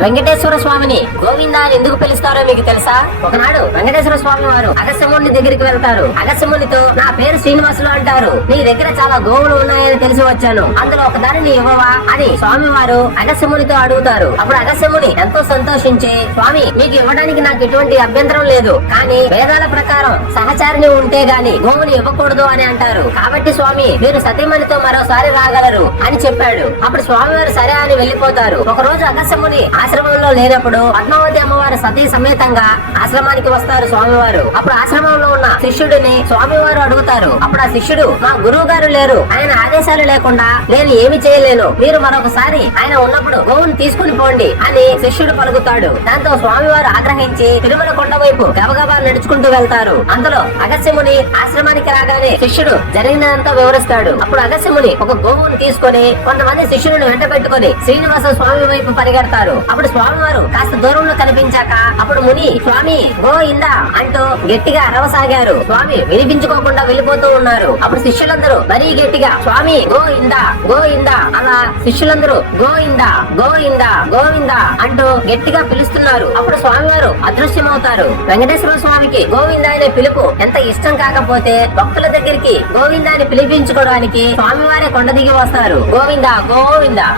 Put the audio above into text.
వెంకటేశ్వర స్వామిని గోవింద అని ఎందుకు పిలుస్తారో మీకు తెలుసా? ఒకనాడు వెంకటేశ్వర స్వామి వారు అగస్త్యముని దగ్గరికి వెళ్తారు. అగస్త్యమునితో నా పేరు శ్రీనివాసులు అంటారు. నీ దగ్గర చాలా గోవులు ఉన్నాయని తెలిసి వచ్చాను, అందులో ఒక దానిని ఇవ్వవా అని స్వామి వారు అగస్త్యమునితో అడుగుతారు. అప్పుడు అగస్త్యముని ఎంతో సంతోషించి, స్వామి మీకు ఇవ్వడానికి నాకు ఎటువంటి అభ్యంతరం లేదు, కానీ వేదాల ప్రకారం సహచారిని ఉంటే గాని గోవుని ఇవ్వకూడదు అని అంటారు. కాబట్టి స్వామి మీరు సతీమణితో మరోసారి రాగలరు అని చెప్పాడు. అప్పుడు స్వామి వారు సరే అని వెళ్లిపోతారు. ఒక రోజు అగస్త్యముని ఆశ్రమంలో లేనప్పుడు పద్మావతి అమ్మవారు సతీ సమేతంగా ఆశ్రమానికి వస్తారు స్వామివారు. అప్పుడు ఆశ్రమంలో ఉన్న శిష్యుడిని స్వామివారు అడుగుతారు. అప్పుడు ఆ శిష్యుడు, మా గురువు గారు లేరు, ఆయన ఆదేశాలు లేకుండా నేను ఏమి చేయలేను, మీరు మరొకసారి ఆయన ఉన్నప్పుడు గోవుని తీసుకుని పోండి అని శిష్యుడు పలుకుతాడు. దాంతో స్వామివారు ఆగ్రహించి తిరుమల కొండ వైపు గబగబా నడుచుకుంటూ వెళ్తారు. అందులో అగస్త్యముని ఆశ్రమానికి రాగానే శిష్యుడు జరిగినంతా వివరిస్తాడు. అప్పుడు అగస్త్యముని ఒక గోవుని తీసుకొని కొంతమంది శిష్యులను వెంట పెట్టుకుని శ్రీనివాస స్వామి వైపు పరిగెడతారు. అప్పుడు స్వామివారు కాస్త దూరంలో కనిపించాక అప్పుడు ముని స్వామి గో ఇందా అంటూ గట్టిగా అరవసాగారు. స్వామి వినిపించుకోకుండా వెళ్ళిపోతూ ఉన్నారు. అప్పుడు శిష్యులందరూ మరీ గట్టిగా స్వామి గో ఇందా గో ఇందా అలా శిష్యులందరూ గో ఇందా గో ఇందా గోవిందా అంటూ గట్టిగా పిలుస్తున్నారు. అప్పుడు స్వామివారు అదృశ్యమవుతారు. వెంకటేశ్వర స్వామికి గోవిందా అనే పిలుపు ఎంత ఇష్టం కాకపోతే భక్తుల దగ్గరికి గోవిందాని పిలిపించుకోవడానికి స్వామివారే కొండ దిగి వస్తారు. గోవిందా గోవిందా.